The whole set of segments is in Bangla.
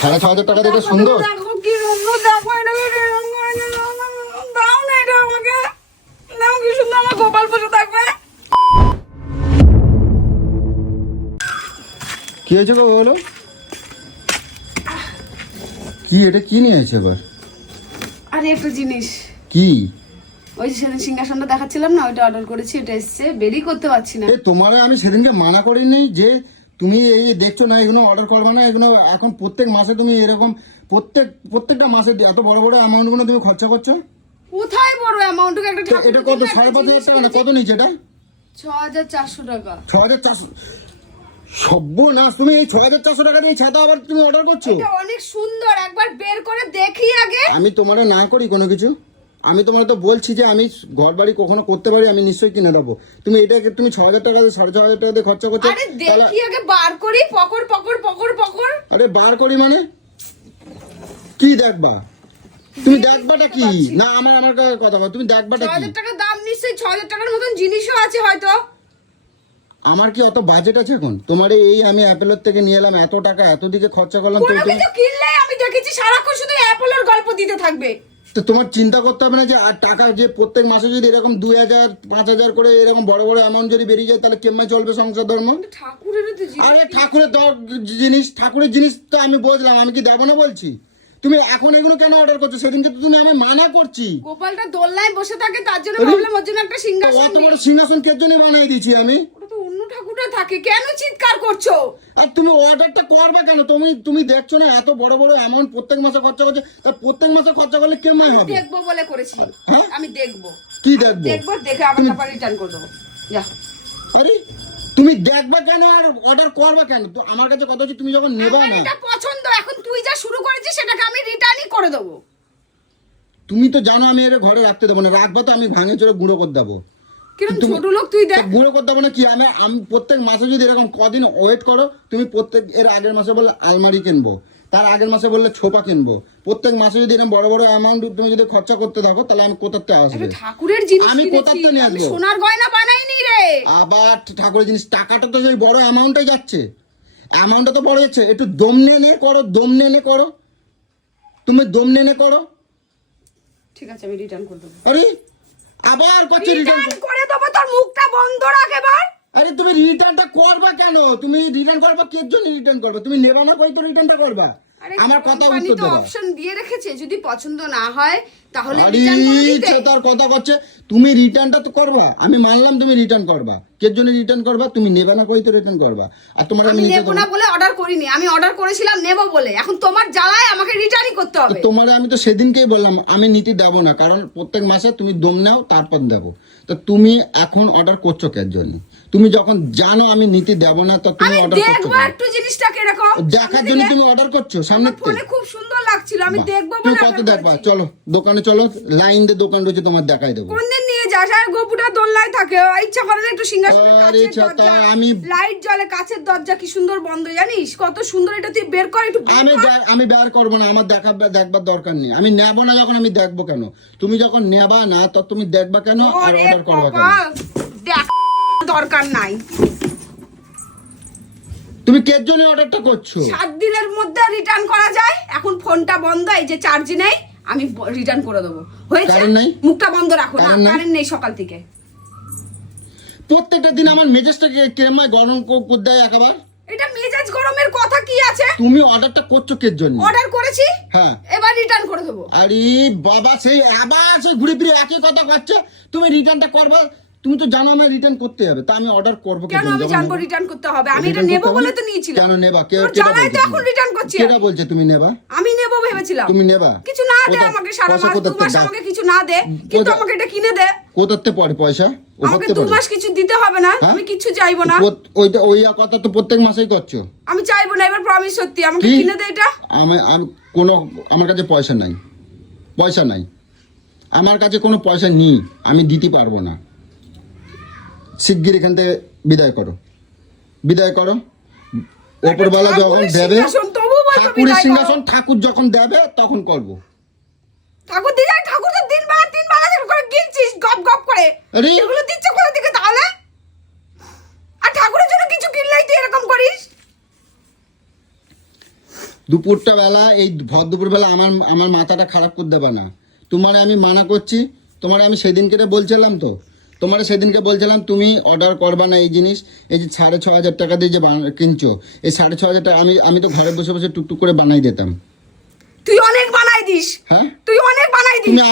6,500 টাকা দেখে সুন্দর। দেখো কি সুন্দর, দেখো এটা দাও না, এটা আমাকে দাও, কি সুন্দর আমার গোপাল বসে থাকবে। কি হয়েছে গো বলো? কি এটা কি নিয়ে আছে এবার? আরে একটা জিনিস, কি? ওই যে সেদিন সিংহাসনটা দেখাচ্ছিলাম না, ওইটা অর্ডার করেছি, এটা এসছে, বেরি করতে পারছি না। তোমারে আমি সেদিনকে মানা করিনি যে তুমি এই দেখছো না এগুলো অর্ডার করবে না, এগুলো এখন প্রত্যেক মাসে তুমি এরকম প্রত্যেকটা মাসে এত বড় বড় অ্যামাউন্ট গুলো তুমি খরচা করছো। কোথায় বড় অ্যামাউন্ট? একটা এটা কত? 5,500 টাকা না কত নিচ্ছে এটা? 6,400 টাকা। 6,400? সর্বনাশ, তুমি এই 6,400 টাকা দিয়ে ছাতা আবার তুমি অর্ডার করছো? এটা অনেক সুন্দর, একবার বের করে দেখি আগে। আমি তোমারে না করি কোনো কিছু, আমি তোমার তো বলছি যে আমি ঘর বাড়ি কখনো করতে পারি, আমি নিশ্চয়ই কিনে দেবো। তুমি এটাকে তুমি 6,000 টাকা দিয়ে 6,500 টাকা দিয়ে খরচা করছো। আরে দেখি আগে, বার করি, পকড় পকড় পকড় পকড়। আরে বার করি মানে কি দেখবা? তুমি দেখবাটা কি? না আমার কথা বল, তুমি দেখবাটা কি? 6,000 টাকা দাম, নিশ্চয়ই 6,000 টাকার মতন জিনিসও আছে হয়তো। আমার কি অত বাজেট আছে এখন? তোমার এই আমি অ্যাপেলের থেকে নিয়ে এলাম, এত টাকা এত দিকে খরচা করলাম, কোনো কিছু কিনলে আমি দেখেছি সারাক্ষণ শুধু অ্যাপলের গল্প দিতে থাকবে। তো তোমার চিন্তা করতে হবে না যে আর টাকা যে প্রত্যেক মাসে যদি এরকম 2,000 5,000 করে এরকম বড় বড় অ্যামাউন্ট যদি বেরিয়ে যায় তাহলে কেমন চলবে সংসার ধর্ম? ঠাকুরের তো জিনিস। আরে ঠাকুরের জিনিস তো আমি বুঝলাম, আমি কি দেবো না বলছি? তুমি এখন এগুলো কেন অর্ডার করছো? সেদিনকে তো তুমি আমি মানা করছি। গোপালটা দোলনায় বসে থাকে, তার জন্য ভাবলাম ওর জন্য একটা সিংহাসন অত নিই। বড় সিংহাসন কে জন্য বানিয়ে দিয়েছি আমি? ওটা তো অন্য ঠাকুরটা থাকে, কেন চিৎকার করছো? আর তুমি অর্ডারটা করবে কেন? তুমি দেখছো না এত বড় বড় অ্যামাউন্ট প্রত্যেক মাসে খরচা করছে, তা প্রত্যেক মাসে খরচা করলে কেমন হবে? দেখবো বলে করেছি। হ্যাঁ? আমি দেখবো। কি দেখবো? দেখবো, দেখে আবার তারপর রিটার্ন করে দেবো। যা। আরে তুমি দেখবা কেন আর অর্ডার করবা কেন? তো আমার কাছে কথা হচ্ছে তুমি যখন নেবা আমার না, এটা পছন্দ, এখন তুই যা শুরু করেছিস সেটাকে আমি রিটার্নই করে দেবো। তুমি তো জানো আমি এর ঘরে রাখতে দেবো না, রাখবো তো আমি ভাঙে চড়ে গুঁড়ো করে দেবো। কিরকম ছোট লোক তুই, দেখ। গুঁড়ো করতে দেবো না কি? আমি প্রত্যেক মাসে যদি এরকম কদিন ওয়েট করো, তুমি প্রত্যেক এর আগের মাসে বললে আলমারি কিনবো, তার আগের মাসে বললে ছোপা কিনবো, প্রত্যেক মাসে যদি এরকম বড় বড় অ্যামাউন্ট তুমি যদি খরচা করতে থাকো তাহলে আমি কোথাতে আসবে? একটা ঠাকুরের জিনিস আমি কিনেছি, কোথাতে নিয়ে আমি আসবো? সোনার গয়না বানাইনি রে। আবার ঠাকুরের জিনিস, টাকাটা তো সেই বড় অ্যামাউন্টটাই যাচ্ছে, অ্যামাউন্টটা তো বড় যাচ্ছে। একটু দম নে করো, দম নে করো, তুমি দম নে করো। ঠিক আছে, আমি রিটার্ন করে দেবো। আরে আবার করছে রিটার্ন? রিটার্ন করে দেবো, তোর মুখটা বন্ধ রাখ এবার। আরে তুমি রিটার্নটা করবা কেন? তুমি রিটার্ন করবা কে জন্য রিটার্ন করবা? তুমি নেবা না কই তো রিটার্নটা করবা? আমার কথা কোম্পানি উত্তর তো দেবা। অপশন দিয়ে রেখেছে, যদি পছন্দ না হয় তাহলে আরে রিটার্ন করে দিতে। সে তার কথা করছে, তুমি রিটার্নটা তো করবা, আমি মানলাম তুমি রিটার্ন করবা, কে জন্য রিটার্ন করবা? তুমি নেবা না কই তো রিটার্ন করবা। আর তোমার আমি আমি নিতে নেব দেবো না বলে অর্ডার করিনি, আমি অর্ডার করেছিলাম নেব বলে। এখন তোমার জ্বালায় আমাকে রিটার্নই করতে হবে। তোমার আমি তো সেদিনকেই বললাম আমি নিতে দেবো না, কারণ প্রত্যেক মাসে তুমি দম নাও তারপর দেবো। তো তুমি এখন অর্ডার করছো কেন জন্য? তুমি যখন জানো আমি নিতে দেবো না তো তুমি আমি অর্ডার করছো দেখবো কেন? একটু জিনিসটা কিরকম। দেখার জন্য তুমি অর্ডার করছো সামনে থেকে? ফোনে খুব সুন্দর লাগছিল, আমি দেখবো তুমি বলে কত order দেখবা? করেছি। চলো দোকানে চলো, লাইন দিয়ে দোকান রয়েছে, তোমার দেখাই দেবো। কোনদিন নিয়ে যাস? আর গোপুটা দোলনায় থাকে, ইচ্ছা করে না একটু সিংহাসনের আরে কাছের ছাতা, দরজা, আমি- লাইট জ্বলে, কাছের দরজা কি সুন্দর বন্ধ, জানিস কত সুন্দর। এটা তুই বের কর, একটু বের কর। আমি বের করবো না, আমার দেখবার দরকার নেই। আমি নেবো না যখন আমি দেখবো কেন? তুমি যখন নেবা না তো তুমি দেখবা কেন আর ওরে অর্ডার করবা কেন? কপাল, দেখ দরকার নাই। তুমি কে জন্য অর্ডারটা করছো? 7 দিনের মধ্যে রিটার্ন করা যায়। এখন ফোনটা বন্ধ, এই যে চার্জ নেই, আমি রিটার্ন করে দেবো। হয়েছে? কারেন্ট নাই? মুখটা বন্ধ রাখো। না, কারেন্ট নাই? কারেন্ট নেই সকাল থেকে। প্রত্যেকটা দিন আমার মেজাজটাকে কেমন গরম করে দেয় একবার। এটা মেজাজ গরমের কথা কি আছে? তুমি অর্ডারটা করছো কে জন্য? অর্ডার করেছি, হ্যাঁ। এবার রিটার্ন করে দেবো। আরে বাবা, সেই আবার সেই ঘুরে ফিরে একই কথা করছে। তুমি রিটার্নটা করবে, তুমি তো জানো আমার রিটার্ন করতে হবে, তা আমি অর্ডার করবো কেন জন্য? আমি যখন জানবো নেবো। রিটার্ন করতে হবে? আমি এটা Return নেব করতে হবে? বলে তো নিয়েছিলাম। কেন নেবা? তোর জ্বালায় তো এখন রিটার্ন করছি। কেটা বলছে তুমি নেবা? আমি নেব ভেবেছিলাম। তুমি নেবা? কিছু না দে কোথা- আমাকে, সারা পয়সা মাস কোথা 2 মাস থেকে? আমাকে কিছু না দে, কিন্তু কোথা- আমাকে এটা কিনে দে। কোথাতে পড়ে পয়সা? আমাকে 2 মাস কিছু দিতে হবে না, হ্যাঁ? আমি কিছু চাইবো না। ওইটা ওই কথা তো প্রত্যেক মাসেই করছো। আমি চাইবো না, এবার প্রমিস সত্যি আমাকে কি? কিনে দে এটা। আমি কোনো, আমার কাছে পয়সা নাই, পয়সা নাই, আমার কাছে কোনো পয়সা নেই, আমি দিতে পারবো না। শিগগির এখান থেকে বিদায় করো, বিদায় করো। ওপরবেলা যখন ঠাকুরের দেবে, সিংহাসন, তবু বলছো ঠাকুরের বিদায় করো। সিংহাসন ঠাকুর যখন দেবে তখন করবো। ঠাকুর দিদা, ঠাকুর তো দিন বেলা করে গিলছিস গপ গপ করে। আরে এগুলো দিচ্ছে কোথা থেকে তাহলে? আর ঠাকুরের জন্য কিছু কিনলেই তুই এরকম করিস? দুপুরটা বেলা এই ভর দুপুর বেলা আমার মাথাটা খারাপ করে দেবে না। তোমারে আমি মানা করছি, তোমারে আমি সেদিনকে বলছিলাম তো, তোমারে সেদিনকে বলছিলাম তুমি অর্ডার করবা না এই জিনিস। এই যে 6,500 টাকা দিয়ে যে কিনছো, এই 6,500 টাকা আমি তো ঘরে বসে বসে টুকটুক করে বানাই দিতাম। তুই অনেক বানাই দিস। হ্যাঁ, তুই অনেক বানাই দিস। তুমি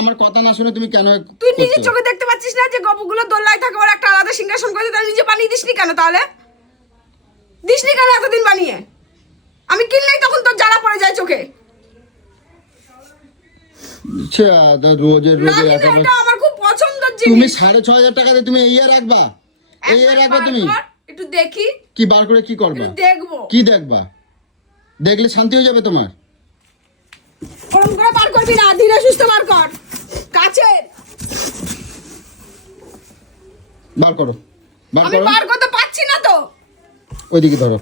আমার কথা না শুনে তুমি কেন তুই নিজের করছো? চোখে দেখতে পাচ্ছিস না যে গপুগুলো দোল্লায় থাকে, ওর একটা আলাদা সিংহাসন করে তাহলে নিজে বানিয়ে দিসনি কেন? তাহলে দিসনি কেন এতদিন বানিয়ে? আমি কিনলেই তখন তোর জ্বালা পড়ে যায় চোখে। আচ্ছা, তা রোজের না, রোজের কিন্তু এটা আমার খুব পছন্দের তুমি জিনিস। 6,500 টাকা দিয়ে তুমি এই রাখবা, এই রাখবা তুমি? একটু দেখি। কি বার করে কি করবা? একটু দেখবো। কি দেখবা? দেখলে শান্তি হয়ে যাবে তোমার? ওরকম করে বার করবি না, ধীরে সুস্থে বার কর। কাছে বার করো, বার আমি করো। বার করতে পারছি না তো। ওইদিকে ধরো,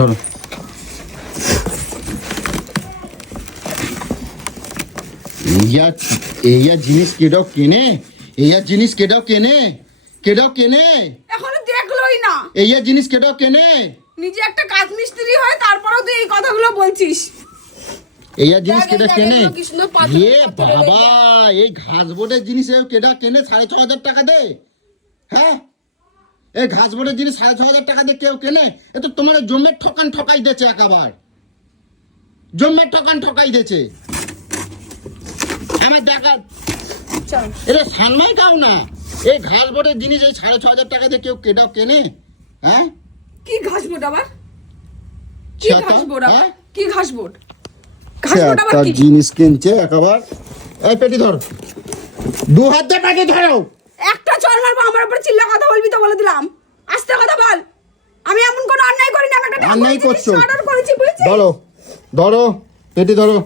ধরো। এইয়া জিনিস কেডাও কেনে? এইয়া জিনিস কেডাও কেনে? কেডাও কেনে? এখনো দেখলোই না। এইয়া জিনিস কেডাও কেনে? নিজে একটা কাজ মিস্ত্রি হয়, তারপরেও তুই এই কথাগুলো বলছিস। এইয়া জিনিস কেডা কেনে? কি সুন্দর পাথর এ বাবা, এই ঘাস বোর্ডের জিনিস কেডা কেনে 6,500 টাকা দে? হ্যাঁ, এই ঘাস বোর্ডের জিনিস 6,500 টাকা দিয়ে কেউ কেনে? এ তো তোমার জমের ঠকাই দিয়েছে, একেবার জমের ঠকাই দিয়েছে আমার দেখা। চল। এটা সানমাই খাও না, এই ঘাস বোর্ডের জিনিস এই 6,500 টাকা দিয়ে কেউ কেডাও কেনে? হ্যাঁ, কি ঘাসবোট আবার? কি ছাতা, ঘাসবোট আবার? হ্যাঁ? কি ঘাসবোট? ঘাসবোট আবার কি? জিনিস কিনছে একেবার। এই পেটি ধর, 2 হাত দিয়ে পেটি ধরো। একটা চড় মারবো, আমার উপর চিল্লা কথা বলবি তো বলে দিলাম। আস্তে কথা বল। আমি এমন কোনো অন্যায় করি না, আমি একটা অন্যায় করছো। অর্ডার করেছি, বুঝছিস? ধরো, ধরো, পেটি ধরো।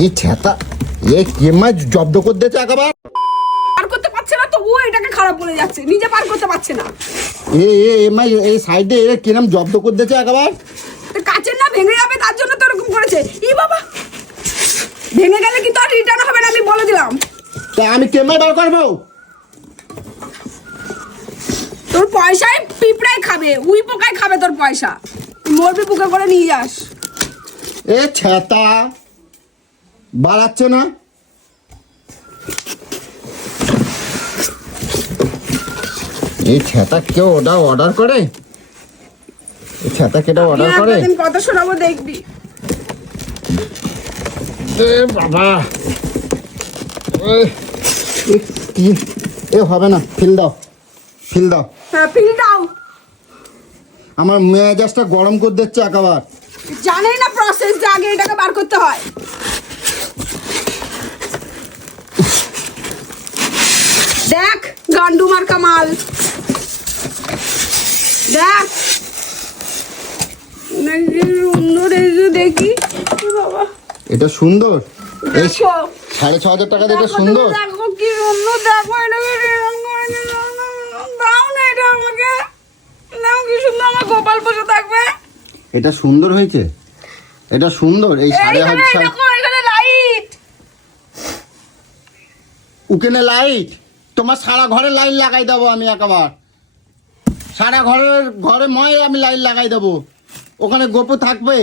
এই ছেতা, এ কেমা জব্দ করে দিয়েছে একেবার। পার করতে পারছে না তো ও এটাকে খারাপ বলে যাচ্ছে, নিজে পার করতে পারছে না। এই সাইডে এ কিরম জব্দ করে দিয়েছে একেবার। তো কাচের না ভেঙে যাবে, তার জন্য তো এরকম করেছে। ই বাবা, ভেঙে গেলে কিন্তু আর রিটার্ন হবে না, আমি বলে দিলাম। তা আমি কেমন বার করবো? তোর পয়সায় পিঁপড়াই খাবে, উই পোকায় খাবে তোর পয়সা। তুই মরবি বুকে করে নিয়ে যাস। এ ছেতা, বাড়াচ্ছে না? এই ছেতা কেউ ওটা অর্ডার করে? এই ছেতা কেটা অর্ডার করে? একদিন কত শোনাবো দেখবি। এ বাবা, কি এ হবে না, ফিল দাও, ফিল দাও। হ্যাঁ, ফিল দাও। আমার মেজাজটা গরম করে দিচ্ছে একেবার। জানেই না প্রসেস যে আগে এটাকে বার করতে হয়। দেখ গান্ডু মার্কা মাল, দেখ নাকি সুন্দর এই যে দেখি। এ বাবা, এটা সুন্দর, এই দেখো 6,500 টাকা দিয়ে এটা দেখো, সুন্দর। দেখো কি সুন্দর, দেখো এটাকে এরকম করে দাও না, এটা আমাকে দাও, কি সুন্দর আমার গোপাল বসে থাকবে। এটা সুন্দর হয়েছে, এটা সুন্দর। এই এইখানে 5,500 দেখো, এখানে লাইট। উকেনে লাইট, তোমার সারা ঘরে লাইট লাগাই দেবো আমি একেবার। সারা ঘরে ময় আমি লাইট লাগাই দেবো। ওখানে গোপু থাকবে।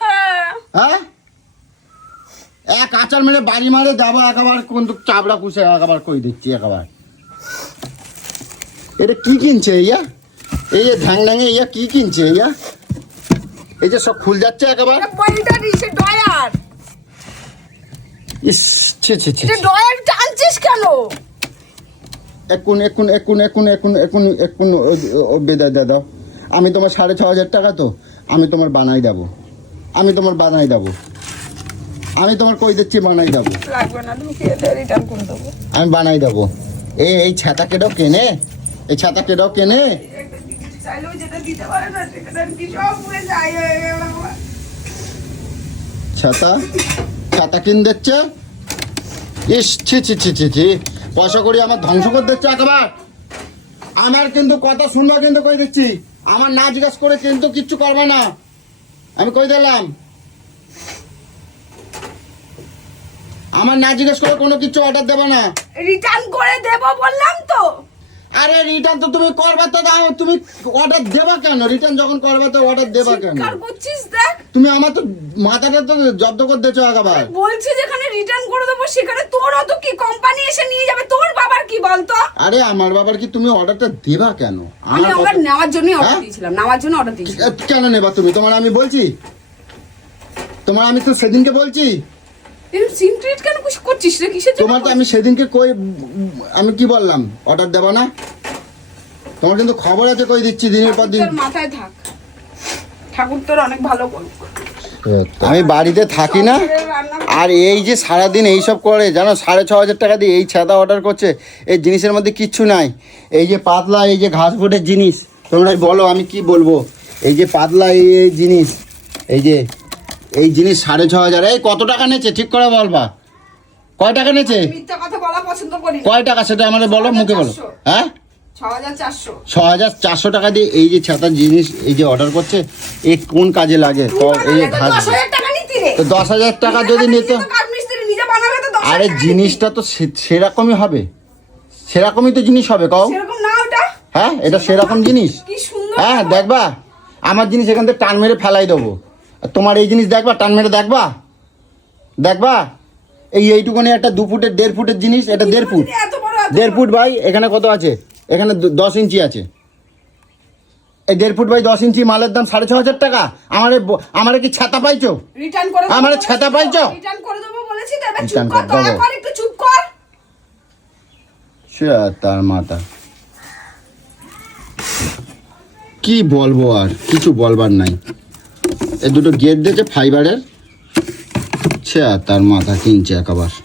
হ্যাঁ, হ্যাঁ, এক আচার মেরে বাড়ি মারে যাবো একেবার, কিন্তু চাবড়া পুষে একেবার করে দিচ্ছি একেবার। এটা কি কিনছে ইয়া? এই যে ঢ্যাং ঢ্যাঙে ইয়া কি কিনছে ইয়া? এই যে সব খুল যাচ্ছে একেবার। এটা বইটা দিছে ডয়ার। ইস, ছি ছি ছি। এটা ডয়ার টানছিস কেন? এখন বেদা দাদা, আমি তোমার 6,500 টাকা তো, আমি তোমার বানাই দেবো, আমি তোমার কই দিচ্ছি বানাই দেবো, লাগবে না, ঢুকিয়ে দে, রিটার্ন করে দেবো। আমি বানাই দেবো। এই ছাতা কেটাও কেনে? এই ছাতা কেটাও কেনে? চাইলেও যেটা দিতে পারে না, সেটা কি সব পুড়ে যায় হয়ে গেল আমার। ছাতা কিন দিচ্ছে। ইস, ছি ছি ছি ছি ছি, পয়সা করি আমার ধ্বংস করে দিচ্ছে একেবার। আমার কিন্তু কথা শুনবা, কিন্তু কই দিচ্ছি, আমার না জিজ্ঞাসা করে কিন্তু কিচ্ছু করবে না, আমি কই দিলাম। আমার না জিজ্ঞেস করে কোনো কিছু অর্ডার দেবো না। রিটার্ন করে দেবো বললাম তো। আরে রিটার্ন তো তুমি করবে তো দাও, তুমি অর্ডার দেবা কেন? রিটার্ন যখন করবে তো অর্ডার দেবা কেন? চিৎকার করছিস দেখ। তুমি আমার তো মাথাটা তো জব্দ করে দিয়েছো আগাবার। বলছি যেখানে রিটার্ন করে দেবো সেখানে তোর অত কি কোম্পানি এসে নিয়ে যাবে? তোর বাবার কি বলতো? আরে আমার বাবার কি তুমি অর্ডারটা দেবা কেন? আমি আমার অর্ডার কথা- নেওয়ার জন্যই অর্ডার হ্যাঁ? দিয়েছিলাম, নেওয়ার জন্য অর্ডার দিয়েছিলাম। কেন নেবা তুমি? তোমার আমি বলছি, তোমার আমি তো সেদিনকে বলছি। এরকম সিম ট্রিট কেন করছিস রে? কিসের জন্য? তোমার তো আমি সেদিনকে কই, আমি কি বললাম অর্ডার দেবা না? তোমার কিন্তু খবর আছে, কই দিচ্ছি দিনের পর দিন। তোর মাথায় থাক, ঠাকুর তোর অনেক ভালো করুক। আমি বাড়িতে থাকি না, আর এই যে সারাদিন এইসব করে জানো, 6,500 টাকা দিয়ে এই ছাতা অর্ডার করছে। এই জিনিসের মধ্যে কিচ্ছু নাই। এই যে পাতলা, এই যে ঘাস ফুটের জিনিস, তোমরাই বলো আমি কি বলবো। এই যে পাতলা এই জিনিস, এই জিনিস 6,500। এই কত টাকা নেছে ঠিক করে বলবা, কয় টাকা নেছে? মিথ্যা কথা বলা পছন্দ করি না। কয় টাকা সেটা আমাদের বলো, মুখে বলো। 6,400 হ্যাঁ, 6,400 6,400 টাকা দিয়ে এই যে ছাতার জিনিস এই যে অর্ডার করছে, এই কোন কাজে লাগে? তো এই যে ঘাস, 10,000 টাকা নিতি রে। তো 10,000 টাকা যদি নিত, কাঠমিস্ত্রি নিজে বানাবে তো 10,000 আরে টাকা জিনিসটা তো সেরকমই হবে, সেরকমই তো জিনিস হবে কও। নিতি। সেরকম না ওটা। হ্যাঁ, এটা সেরকম জিনিস। কি সুন্দর। হ্যাঁ দেখবা, আমার জিনিস এখান থেকে টান মেরে ফেলাই দেবো, আর তোমার এই জিনিস দেখবা টান মেরে দেখবা, দেখবা এইটুকুনি একটা 2 ফুটের 1.5 ফুটের জিনিস, এটা 1.5 ফুট, এত বড়, এত 1.5 ফুট ভাই। এখানে কত আছে? এখানে 10 ইঞ্চি আছে। এই 1.5 ফুট বাই 10 ইঞ্চি মালের দাম 6,500 টাকা। আমারে কি ছাতা পাইছো? রিটার্ন করে দেবো আমারে বলেছি ছাতা তো। পাইছো? রিটার্ন করে দেবো বলেছি তো, এবার চুপ রিটার্ন কর, করে দয়া দেবো। কর একটু চুপ কর। সে তার মাথা, কি বলবো, আর কিছু বলবার নাই। এই দুটো গেট দিয়েছে ফাইবারের, সে তার মাথা কিনছে একেবারে।